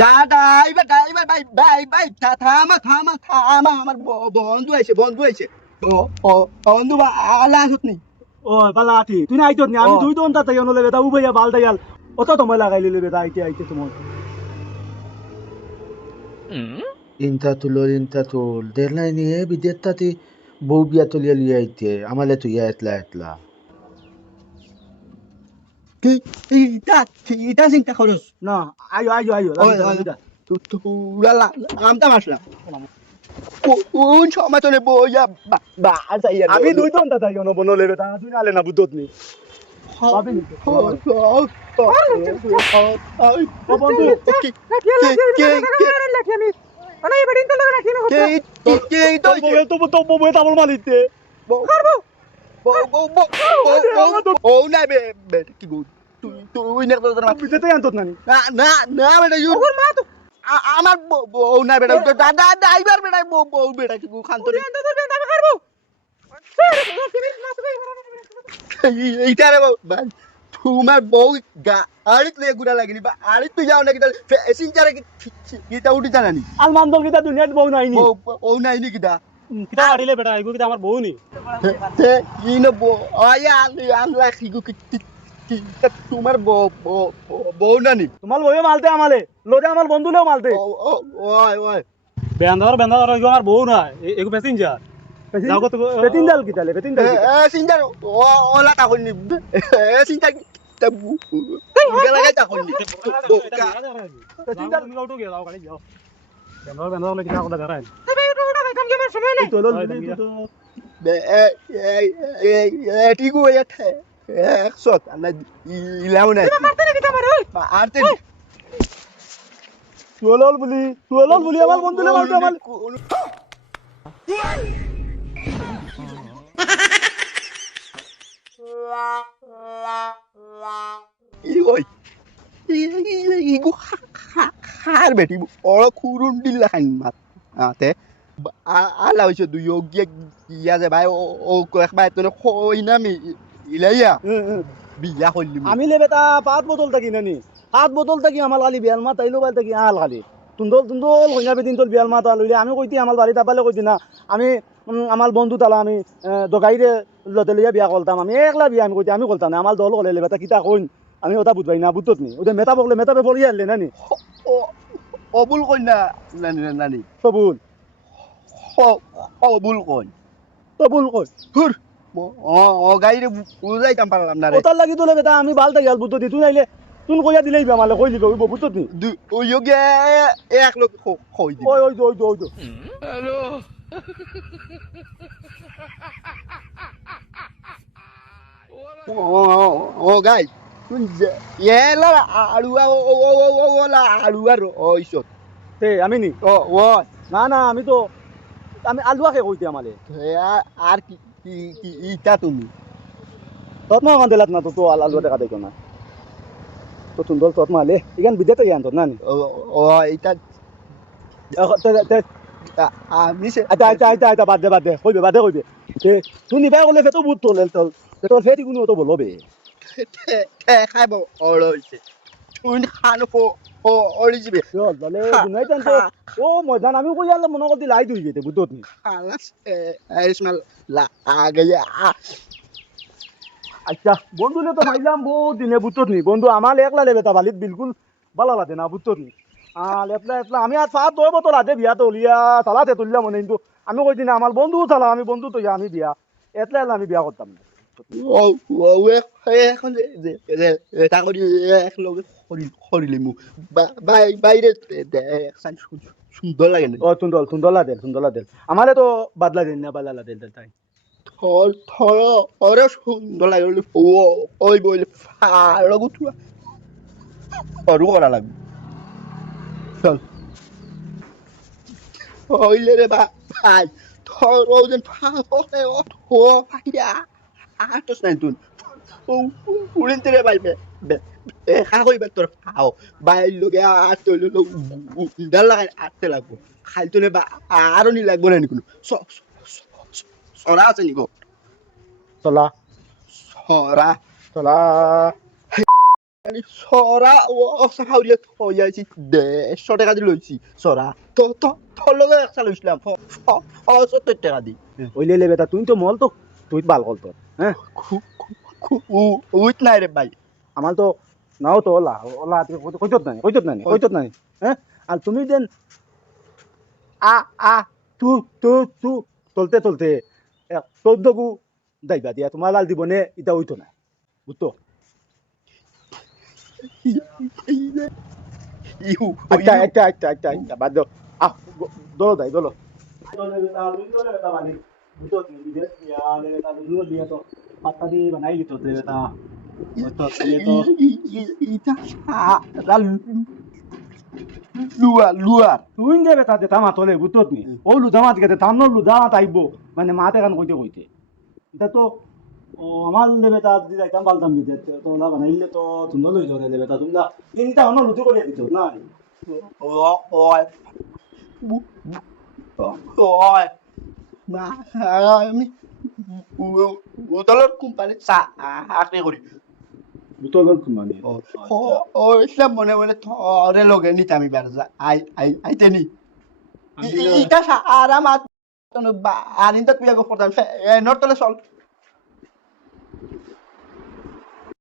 Driver ভাই থামা আমার বন্ধু আইছে বন্ধু আলা আসত নি ও বালা আতি তুই না আইতো নি আমি দুই দন তাতে গেল বেটা উবাইয়া বাল দাইয়াল অত সময় লাগাই লিলে বেটা আইতে তোমার Intatul deadline ye bidettati bou biatul ye liyaite amale tu ya etla কি এটা চিন্তা করস না আইও ওই তুরা আমটা মাসলা কোন সময় তোরে বইয়া বাজাইয়া আমি দুই দন তাতে গেল বনলে বেটা তুই নালে না বুদ্ধত নি ভাবি নি ও বন্ধু তো তো বই তাবল মালিতে ও নাই কি গো তুই না বিদেতে আনতত নানি না বেটা আমার বউ নাই বেটা দাদা ড্রাইভার বেটা বউ বেটা কি খান তো এইটারে তোমার বউ গাড়িত লয়ে ঘুরা লাগেনি বা আড়িত তুই যাও নাকি তাহলে প্যাসেঞ্জারে কিটা উঠি জানানি আলমান দল কিতা দুনিয়াত বউ নাই নি ও নাই নি কিটা কিতা আড়িলে বেটা এগো কিতা আমার বউ নি ইনো আয়া আল্লাহ কি তোমার বউ নানি তোমার বউয়ে মালতে আমালে লোদে আমার বন্ধুলেও মালতে ওই বেন্দার এগো আমার বউ না এগো প্যাসেঞ্জার প্যাসেঞ্জার কিতা লে প্যাসেঞ্জার সিঞ্জার ওলা তা কইনি সিঞ্জার লাগাই তা কইনি প্যাসেঞ্জার তুমি উঠো গে যাও গাড়ি যাও বেন্দার বলে কিতা কথা করাই তো লো ঠিক হয়ে যাচ্ছে একশো আল্লাহ ইলাম না আরতে তুলল বলি আমার বন্ধুলে মালতে আমার ওই ইগো খার বেটি ওরা খুরুন দিলা খান মাত আতে আলা হইছে দুই গিয়া গিয়া যে ভাই ও একবার তো কই না মি ইলাইয়া বিয়া করলি আমি লে বেটা পাঁচ বোতল থাকি নানি সাত বোতল থাকি আমার খালি বিয়াল মাত আইলো বাই থাকি আল খালি তুন্দল হইনা বেদিন তোর বিয়াল মাত লইলে আমি কইতি আমার বাড়ি তাপালে কইতি না আমি আমার বন্ধু তালা আমি দগাইরে লতে লইয়া বিয়া করতাম আমি একলা বিয়া আমি কইতি আমি করতাম না আমার দল হলে বেটা কিতা কইন আমি ওটা বুঝবাই না বুঝত নি ওদের মেতা বকলে মেতাপে পড়িয়ে আনলে নানি অবুল কই না নানি নানি তবুল অবুল কই তবুল কই হুর ও গাইরে বুঝাইতাম পারলাম না রে ওটার লাগি তোলে বেটা আমি বাল থাকি বুঝত দি তুই নাইলে তুই কইয়া দিলেই আমালে কই দিবে বুঝত নি ওই গে এক লোক কই দি ওই Hello. ও গাই এলা আড়ুয়া ওলা আড়ুয়ার ওইসব তে আমি নি ও ও না আমি তো আমি আলুয়াকে কইতে আমালে আর কি ইটা তুমি তত না দিলাত না তো আলুয়া দেখা দেখো না তো তুন্দল তত মালে ইগান বিদে তো ইয়ান তো না নি ও এটা আমি আচ্ছা বাদ দে কইবে তুই নিবাই গলে তো বুট তোলে তোর ফেরি কোনো তো বলবে খাইব অড় হইছে তুই খানো অড়ি যাবে বলে গুনাই জান তো ও ময়দান আমি কই আল্লাহ মনে করতে লাই দুই যেতে বুঝত নি খালাস ইসমাইল আগে আচ্ছা বন্ধুলে তো মাইলাম বহুত দিনে বুঝত নি বন্ধু আমার একলা লেবে তা বালিত বিলকুল ভালো লাগে না বুঝত নি একলা আমি আর সাত দই বোতল আছে বিয়া তো উলিয়া চালাতে তুললাম মনে কিন্তু আমি কই দিন আমার বন্ধু চালা আমি বন্ধু তো আমি বিয়া এতলা আমি বিয়া করতাম না এখন এটা করি একলগে করিলে মোক বাইরে সুন্দর লাগে না ও তুন্দলা দেল আমারে তো বাদলা দেন না বাদলা দেল তাই থর সুন্দর লাগে ওই বইলে ফাড় গুতুয়া সরু করা লাগবে চল হইলে রে ভাই থর ওজন ফাটিয়া আটস নাই তুন উড়িনতে রে ভাই খা কইবার তোর খাও বাইর লোকে আটতে হইলে ডাল লাগাই আটতে লাগবো খাইতো নে বা আরো নি লাগবো না কোনো সরা আছে নিকো চলা সরা চলা চৰা চাউৰিয়া থৈ আহিছি 150 টাকা দি লৈছি চৰা তোৰ লগত একটা লৈছিলাম 75 টাকা দি ওইলে লে বেটা তুই তো মল তো তুই বাল কল তোর হ্যাঁ উইট নাই রে ভাই আমার তো নাও তো ওলা ওলা কইতত নাই হ্যাঁ আর তুমি দেন আ আ তু তু তু চলতে চলতে 14 গু দাইবা দিয়া তোমার লাল দিবনে এটা হইতো না বুঝতো ইহু একটা বাদ দাও আহ দলো দাই দলো ইটা লুয়ার তুই যে বেটা দে তামা তলে বুঝত নি ও লুদামাত গেতে তামনো লুদামাত আইব মানে মাতে কান কইতে কইতে এটা তো ও আমার লেবে তা দি যাইতাম পালতাম দিতে তো না বানাইলে তো তুমি লই ধরে লেবে তা তুমি তিনটা অন্য লুচু করে দিত না ওই ওই না আমি উতলৰ কোম্পানীত চাকৰি কৰি বুতলর মানে ও ইসলাম মনে মনে থরে লগে নিতে আমি বেড়া আইতে নি ইটা সারা মাত আনিন্দা তুই আগে পড়তাম নর তলে চল